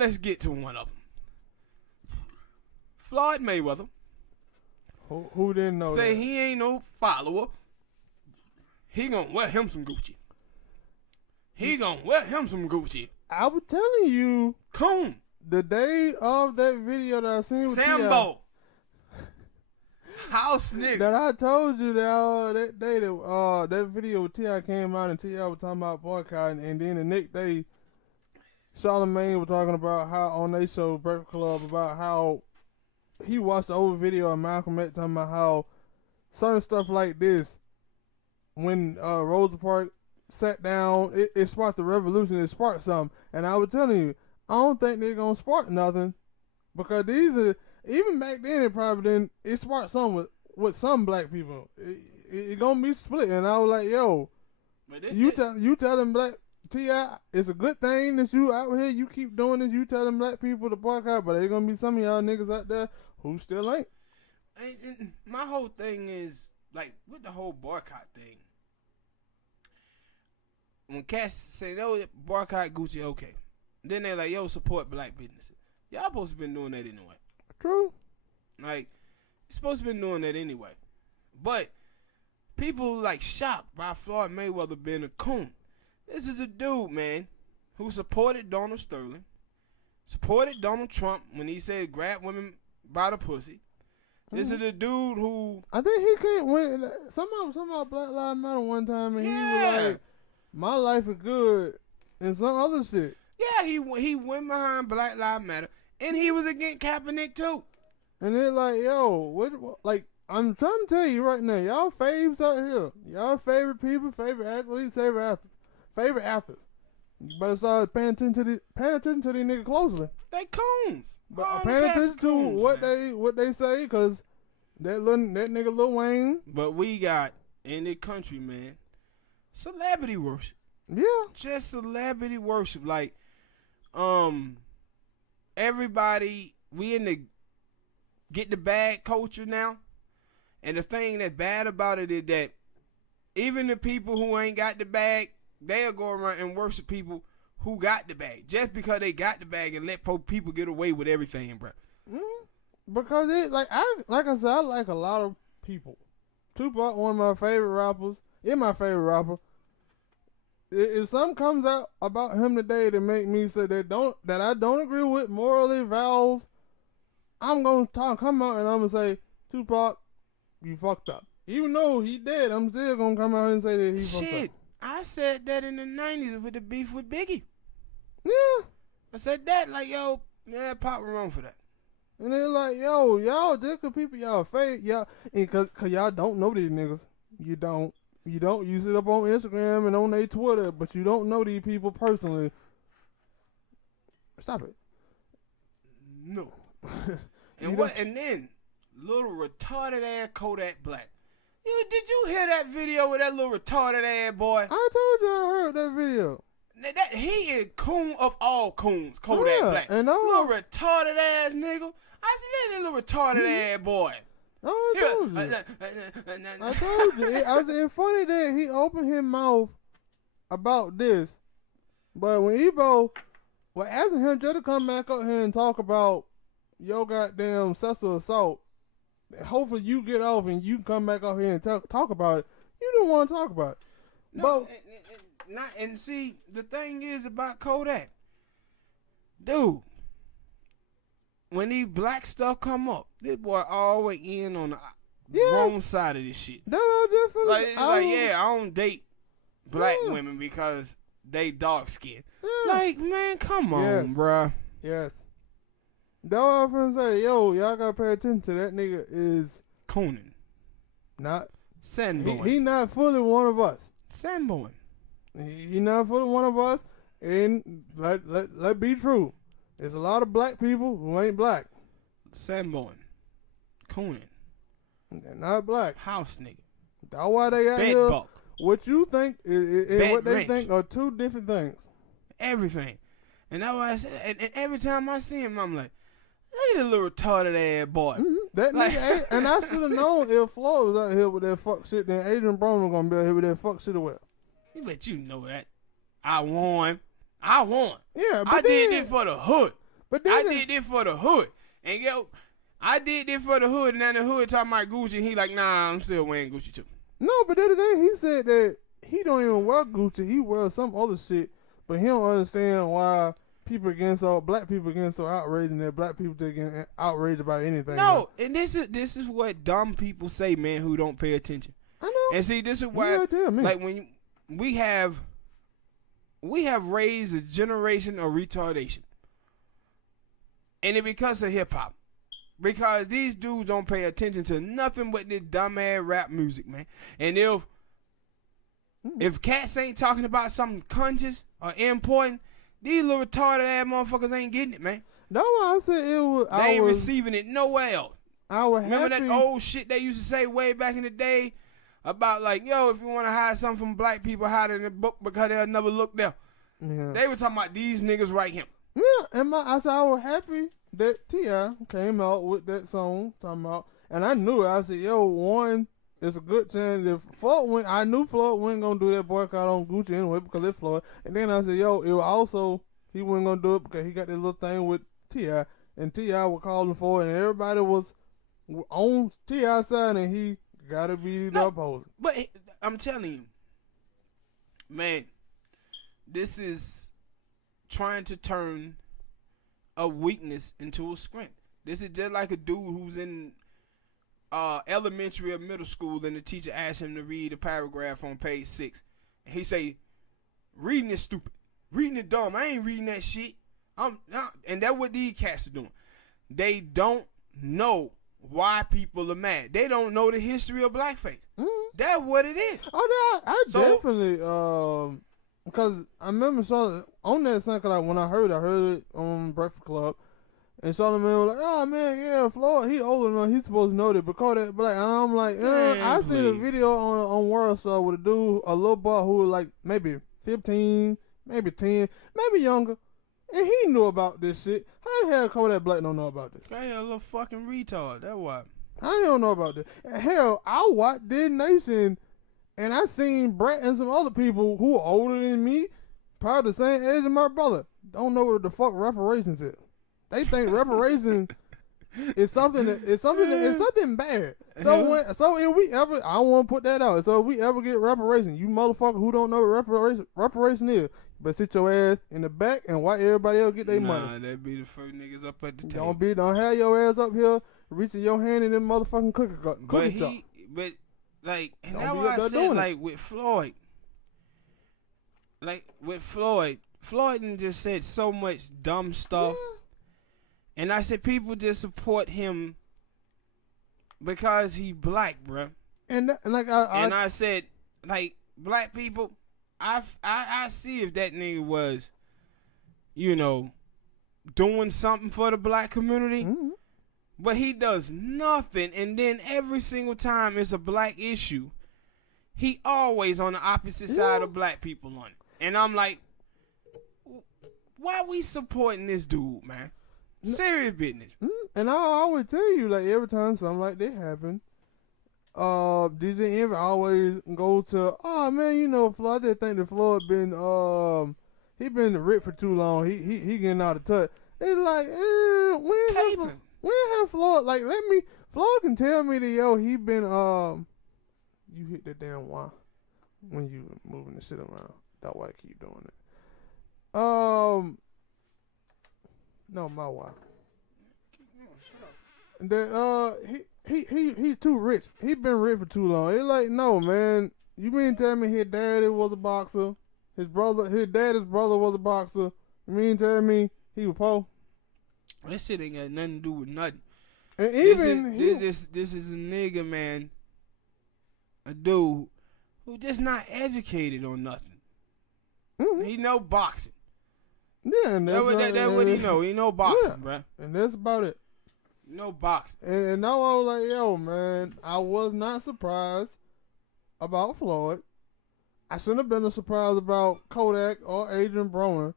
let's get to one of them. Floyd Mayweather. Who didn't know Say that? he ain't no follower. He gonna wear him some Gucci. He gonna wear him some Gucci. I was telling you. Coon. The day of that video that I seen with Sambo. House nigga. that I told you that day that video with T.I. came out and T.I. was talking about boycotting, and then the next day Charlamagne was talking about how on their show Breakfast Club about how he watched the old video of Malcolm X talking about how certain stuff like this, when Rosa Parks sat down, it sparked the revolution, it sparked something. And I was telling you, I don't think they're gonna spark nothing, because these are, even back then it probably didn't, it sparked something with some black people. It gonna be split. And I was like, yo, you telling black T.I. it's a good thing that you out here, you keep doing this, you telling black people to boycott, but there's gonna be some of y'all niggas out there who still ain't. And my whole thing is, like, with the whole boycott thing, when cats say, no, boycott Gucci, okay. Then they're like, yo, support black businesses. Y'all supposed to been doing that anyway. True. Like, you're supposed to been doing that anyway. But people like shocked by Floyd Mayweather being a coon. This is a dude, man, who supported Donald Sterling, supported Donald Trump when he said grab women by the pussy. This is the dude who, I think he can't win. Somehow Black Lives Matter one time, and he was like, my life is good, and some other shit. Yeah, he went behind Black Lives Matter, and he was against Kaepernick too. And they're like, yo, what, like, I'm trying to tell you right now, y'all faves out here, y'all favorite people, favorite athletes, favorite actors. You better start paying attention to these niggas closely. They coons. But paying attention to what they say, cause that nigga Lil Wayne. But we got in the country, man, celebrity worship. Yeah. Just celebrity worship. Like, everybody, we in the get the bag culture now. And the thing that's bad about it is that even the people who ain't got the bag, they'll go around and worship people who got the bag. Just because they got the bag and let people get away with everything, bro. Because it, like I said, I like a lot of people. Tupac, one of my favorite rappers, my favorite rapper. If something comes out about him today that make me say that I don't agree with morally, vows, I'm gonna come out and I'm gonna say, Tupac, you fucked up. Even though he dead, I'm still gonna come out and say that he fucked up. I said that in the 90s with the beef with Biggie. Yeah. I said that, like, yo, man, Pop wrong for that. And they're like, yo, y'all, just cause people y'all fake, y'all, and cause y'all don't know these niggas. You don't. You sit up on Instagram and on their Twitter, but you don't know these people personally. Stop it. No. And then, little retarded ass Kodak Black. Did you hear that video with that little retarded ass boy? I told you I heard that video. That he is coon of all coons, Kodak Black. And little retarded ass nigga. I said that little retarded ass boy. Oh, I told you. I told you. I said it's funny that he opened his mouth about this, but when Ebo was asking him just to come back up here and talk about your goddamn sexual assault, hopefully you get off and you come back out here and talk about it. You don't want to talk about it. No, and see, the thing is about Kodak, dude, when these black stuff come up, this boy always in on the wrong side of this shit. That's what I just feel I don't date black women because they dark skinned. Yeah. Like, man, come on, bruh. Yes. That's what I'm finna say. Yo, y'all gotta pay attention to that nigga is cooning. Not Sandboy. He not fully one of us. Sandboy. He not fully one of us. And let be true. There's a lot of black people who ain't black. Sandboy. Cooning. They're not black. House nigga. That's why they out here. What you think and what they think are two different things. Everything. And that's why I said, and every time I see him, I'm like, look at the little retarded ass boy. Mm-hmm. That nigga, and I should have known if Floyd was out here with that fuck shit, then Adrian Broner was gonna be out here with that fuck shit as well. But you know that. I won. Yeah, but I did it for the hood. But I then did this for the hood. And yo, I did this for the hood, and then the hood talking about Gucci, and he like, nah, I'm still wearing Gucci too. no, but the other thing he said that he don't even wear Gucci, he wears some other shit, but he don't understand why black people getting so outraged and that black people getting outraged about anything. No, and this is what dumb people say, man, who don't pay attention. I know. And see, this is why, tell me. like when we have raised a generation of retardation, and it because of hip hop. Because these dudes don't pay attention to nothing but this dumbass rap music, man. And if cats ain't talking about something conscious or important, these little retarded ass motherfuckers ain't getting it, man. That's why I said it was. They ain't receiving it nowhere else. I was Remember happy. that old shit they used to say way back in the day about like, yo, if you want to hide something from black people, hide it in the book because they'll never look there. Yeah. They were talking about these niggas right here. Yeah, and I said I was happy that T.I. came out with that song talking about, and I knew it. I said, yo, one, it's a good chance if Floyd went. I knew Floyd wasn't gonna do that boycott on Gucci anyway because it's Floyd. And then I said, yo, it was also he wasn't gonna do it because he got that little thing with T.I. and T.I. was calling for it, and everybody was on T.I.'s side, and he gotta be the opposing. But I'm telling you, man, this is trying to turn a weakness into a strength. This is just like a dude who's in elementary or middle school, and the teacher asks him to read a paragraph on page 6. And he say, reading is stupid. Reading is dumb. I ain't reading that shit. And that's what these cats are doing. They don't know why people are mad. They don't know the history of blackface. Mm-hmm. That's what it is. Oh, I definitely, because I remember on that song, cause when I heard it on Breakfast Club, and Charlamagne was like, oh man, yeah, Floyd, he old enough, he's supposed to know that, because that black, and I'm like, I seen a video on World Star with a little boy who was like maybe 15, maybe 10, maybe younger, and he knew about this shit. How the hell Kodak Black don't know about this? Hey, a little fucking retard, that's why. I don't know about this. Hell, I watched Dead Nation, and I seen Brett and some other people who are older than me, probably the same age as my brother, don't know what the fuck reparations is. They think reparations is something bad. So if we ever, I don't want to put that out. So if we ever get reparations, you motherfucker who don't know what reparation is, but sit your ass in the back and watch everybody else get their money. Nah, that be the first niggas up at the table. Don't have your ass up here reaching your hand in them motherfucking cookie jar. But like, and Don't that's be why up I there said doing like with Floyd, Floyd done just said so much dumb stuff. Yeah. And I said people just support him because he black, bruh. And I said, like, black people, I see if that nigga was, doing something for the black community. Mm-hmm. But he does nothing, and then every single time it's a black issue, he always on the opposite side of black people on it. And I'm like, why we supporting this dude, man? Serious business. And I always tell you, like, every time something like that happen, DJ Envy always go to, oh man, Floyd. I just think that Floyd been he been ripped for too long. He getting out of touch. It's like, when have Floyd, like, Floyd can tell me that, he been, you hit that damn wire when you moving the shit around. That's why I keep doing it. No, my wire. That, he too rich. He been rich for too long. It's like, no, man. You mean tell me his daddy was a boxer? His daddy's brother was a boxer. You mean tell me he was poor? That shit ain't got nothing to do with nothing. And even this is a nigga, man. A dude who just not educated on nothing. Mm-hmm. He know boxing. Yeah, and that's what he know. He know boxing, bruh. And that's about it. No boxing. And now I was like, yo, man, I was not surprised about Floyd. I shouldn't have been surprised about Kodak or Adrian Broner.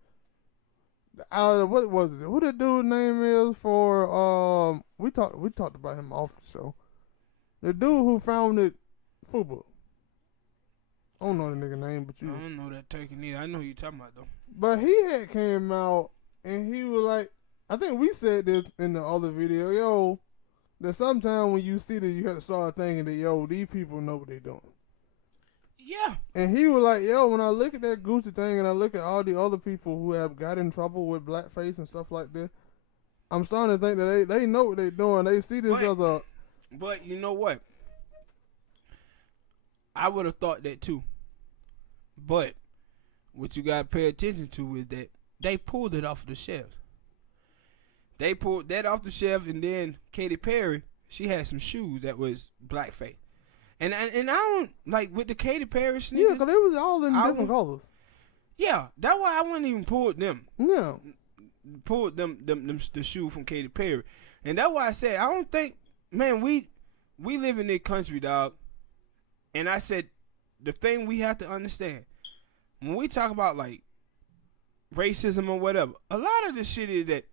What was it? Who that dude's name is for? We talked about him off the show. The dude who founded football. I don't know the nigga name, but I don't know that turkey neither. I know who you talking about though. But he had came out and he was like, I think we said this in the other video, yo. That sometimes when you see this, you have to start thinking that, yo, these people know what they're doing. Yeah. And he was like, yo, when I look at that Gucci thing and I look at all the other people who have got in trouble with blackface and stuff like that, I'm starting to think that they know what they're doing. They see this as a... But you know what? I would have thought that too. But what you got to pay attention to is that they pulled it off the shelf. They pulled that off the shelf, and then Katy Perry, she had some shoes that was blackface. And I don't, like, with the Katy Perry sneakers. Yeah, because they was all in different colors. Yeah, that's why I wouldn't even pull them. Yeah. Pulled them the shoe from Katy Perry. And that's why I said, I don't think, man, we live in this country, dog. And I said, the thing we have to understand, when we talk about, like, racism or whatever, a lot of this shit is that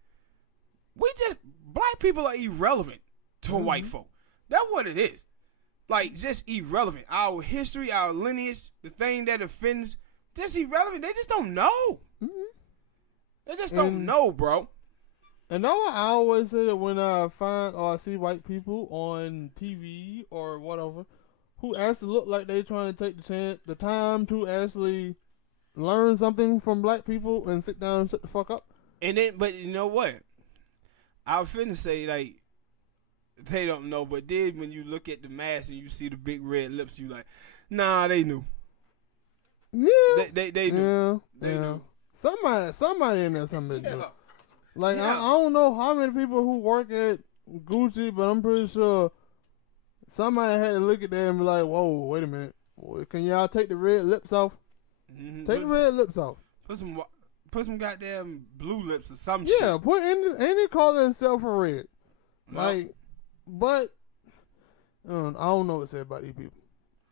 black people are irrelevant to white folk. That's what it is. Like, just irrelevant. Our history, our lineage, the thing that offends, just irrelevant. They just don't know. They just don't know, bro. And that's why I always say that when I find or I see white people on TV or whatever who actually look like they trying to take the time to actually learn something from black people and sit down and shut the fuck up. And then, but you know what? I was finna say, like, they don't know, but then when you look at the mask and you see the big red lips, you like, nah, they knew. Yeah. They knew. They knew. Somebody in there something knew. Like, I don't know how many people who work at Gucci, but I'm pretty sure somebody had to look at them and be like, whoa, wait a minute. Can y'all take the red lips off? Take the red lips off. Put some goddamn blue lips or some shit. Yeah, put any color itself for red. Like, but I don't know what to say about these people.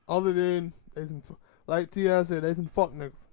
Other than, like T.I. said, they some fuck niggas.